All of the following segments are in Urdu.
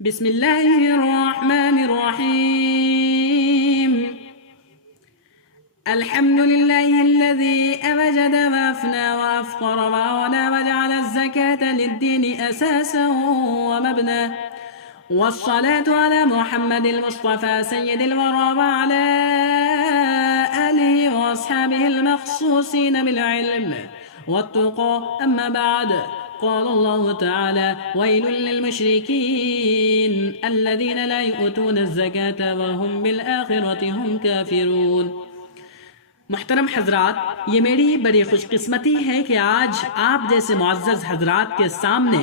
بسم الله الرحمن الرحيم. الحمد لله الذي أوجد وأفنى وأفقر وأغنى وجعل الزكاة للدين أساسا ومبنى، والصلاة على محمد المصطفى سيد الورى وعلى آله وأصحابه المخصوصين بالعلم والتقى. أما بعد، قال الله تعالى: ويل للمشركين الذين لا يؤتون الزكاة وهم بالآخرة هم كافرون. محترم حضرات، یہ میری بڑی خوش قسمتی ہے کہ آج آپ جیسے معزز حضرات کے سامنے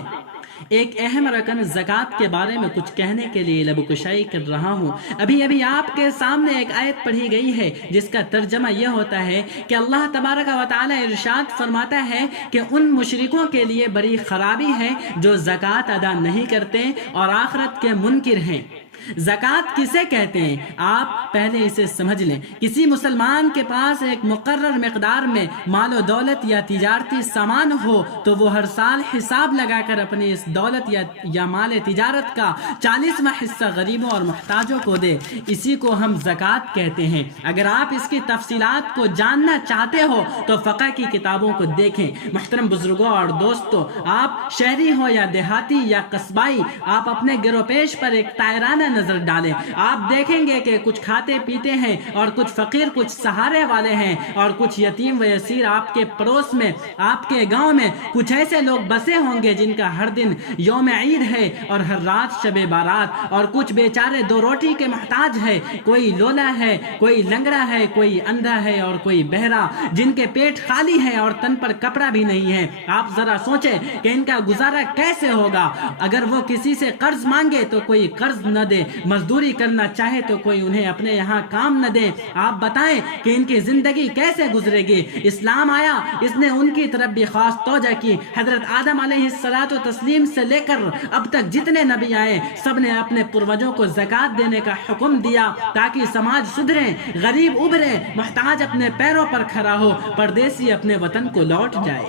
ایک اہم رکن زکوٰۃ کے بارے میں کچھ کہنے کے لیے لب کشائی کر رہا ہوں۔ ابھی آپ کے سامنے ایک آیت پڑھی گئی ہے جس کا ترجمہ یہ ہوتا ہے کہ اللہ تبارک و تعالی ارشاد فرماتا ہے کہ ان مشرکوں کے لیے بڑی خرابی ہے جو زکوٰۃ ادا نہیں کرتے اور آخرت کے منکر ہیں۔ زکوٰۃ کسے کہتے ہیں؟ آپ پہلے اسے سمجھ لیں۔ کسی مسلمان کے پاس ایک مقرر مقدار میں مال و دولت یا تجارتی سامان ہو تو وہ ہر سال حساب لگا کر اپنی اس دولت یا مال تجارت کا 40واں حصہ غریبوں اور محتاجوں کو دے۔ اسی کو ہم زکوٰۃ کہتے ہیں۔ اگر آپ اس کی تفصیلات کو جاننا چاہتے ہو تو فقہ کی کتابوں کو دیکھیں۔ محترم بزرگوں اور دوستوں، آپ شہری ہو یا دیہاتی یا قصبائی، آپ اپنے گرو پیش پر ایک تائرانہ نظر ڈالیں۔ آپ دیکھیں گے کہ کچھ کھاتے پیتے ہیں اور کچھ فقیر، کچھ سہارے والے ہیں اور کچھ یتیم و یسیر آپ کے پڑوس میں، آپ کے گاؤں میں کچھ ایسے لوگ بسے ہوں گے جن کا ہر دن یوم عید ہے اور ہر رات شب بارات، اور کچھ بیچارے دو روٹی کے محتاج ہے، کوئی لولا ہے، کوئی لنگڑا ہے، کوئی اندھا ہے اور کوئی بہرا، جن کے پیٹ خالی ہے اور تن پر کپڑا بھی نہیں ہے۔ آپ ذرا سوچیں کہ ان کا گزارا کیسے ہوگا۔ اگر وہ کسی سے قرض مانگے تو کوئی قرض نہ دے، مزدوری کرنا چاہے تو کوئی انہیں اپنے یہاں کام نہ دے۔ آپ بتائیں کہ ان کی زندگی کیسے گزرے گی؟ اسلام آیا، اس نے ان کی طرف بھی خاص توجہ کی۔ حضرت آدم علیہ السلام سے لے کر اب تک جتنے نبی آئے، سب نے اپنے پروجوں کو زکوٰۃ دینے کا حکم دیا تاکہ سماج سدھرے، غریب ابھرے، محتاج اپنے پیروں پر کھڑا ہو، پردیسی اپنے وطن کو لوٹ جائے۔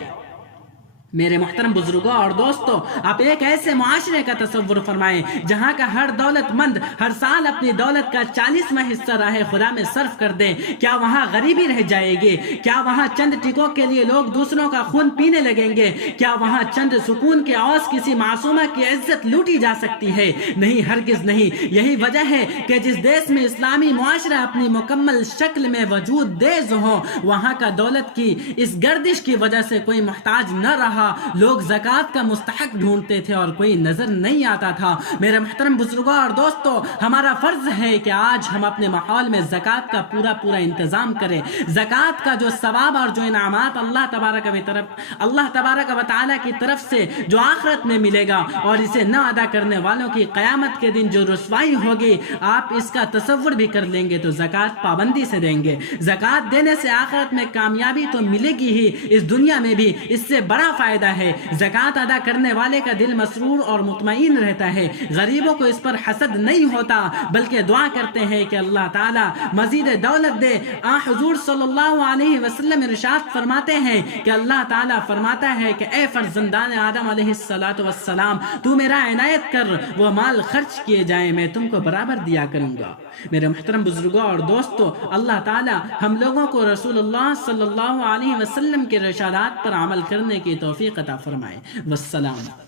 میرے محترم بزرگوں اور دوستوں، آپ ایک ایسے معاشرے کا تصور فرمائیں جہاں کا ہر دولت مند ہر سال اپنی دولت کا 40واں حصہ راہ خدا میں صرف کر دے۔ کیا وہاں غریبی رہ جائے گی؟ کیا وہاں چند ٹکوں کے لیے لوگ دوسروں کا خون پینے لگیں گے؟ کیا وہاں چند سکون کے عوض کسی معصومہ کی عزت لوٹی جا سکتی ہے؟ نہیں، ہرگز نہیں۔ یہی وجہ ہے کہ جس دیش میں اسلامی معاشرہ اپنی مکمل شکل میں وجود دیز ہو، وہاں کا دولت کی اس گردش کی وجہ سے کوئی محتاج نہ رہا، لوگ زکوٰۃ کا مستحق ڈھونڈتے تھے اور کوئی نظر نہیں آتا تھا۔ میرے محترم بزرگوں اور دوستوں، ہمارا فرض ہے کہ آج ہم اپنے ماحول میں زکوٰۃ کا پورا انتظام کریں۔ زکوٰۃ کا جو ثواب اور جو انعامات اللہ تبارک و تعالی کی طرف سے جو آخرت میں ملے گا، اور اسے نہ ادا کرنے والوں کی قیامت کے دن جو رسوائی ہوگی، آپ اس کا تصور بھی کر لیں گے تو زکوٰۃ پابندی سے دیں گے۔ زکوٰۃ دینے سے آخرت میں کامیابی تو ملے گی ہی، اس دنیا میں بھی اس سے بڑا فائدہ ہے۔ زکوٰۃ ادا کرنے والے کا دل مسرور اور مطمئن رہتا ہے، غریبوں کو اس پر حسد نہیں ہوتا، بلکہ دعا کرتے ہیں کہ اللہ تعالی مزید دولت دے۔ حضور صلی اللہ علیہ وسلم ارشاد فرماتے ہیں کہ اللہ تعالی فرماتا ہے کہ اے فرزندان آدم علیہ السلام، تو میرا عنایت کر، وہ مال خرچ کیے جائیں، میں تم کو برابر دیا کروں گا۔ میرے محترم بزرگوں اور دوستوں، اللہ تعالی ہم لوگوں کو رسول اللہ صلی اللہ علیہ وسلم کے ارشادات پر عمل کرنے کی توفیق عطا فرمائے۔ والسلام۔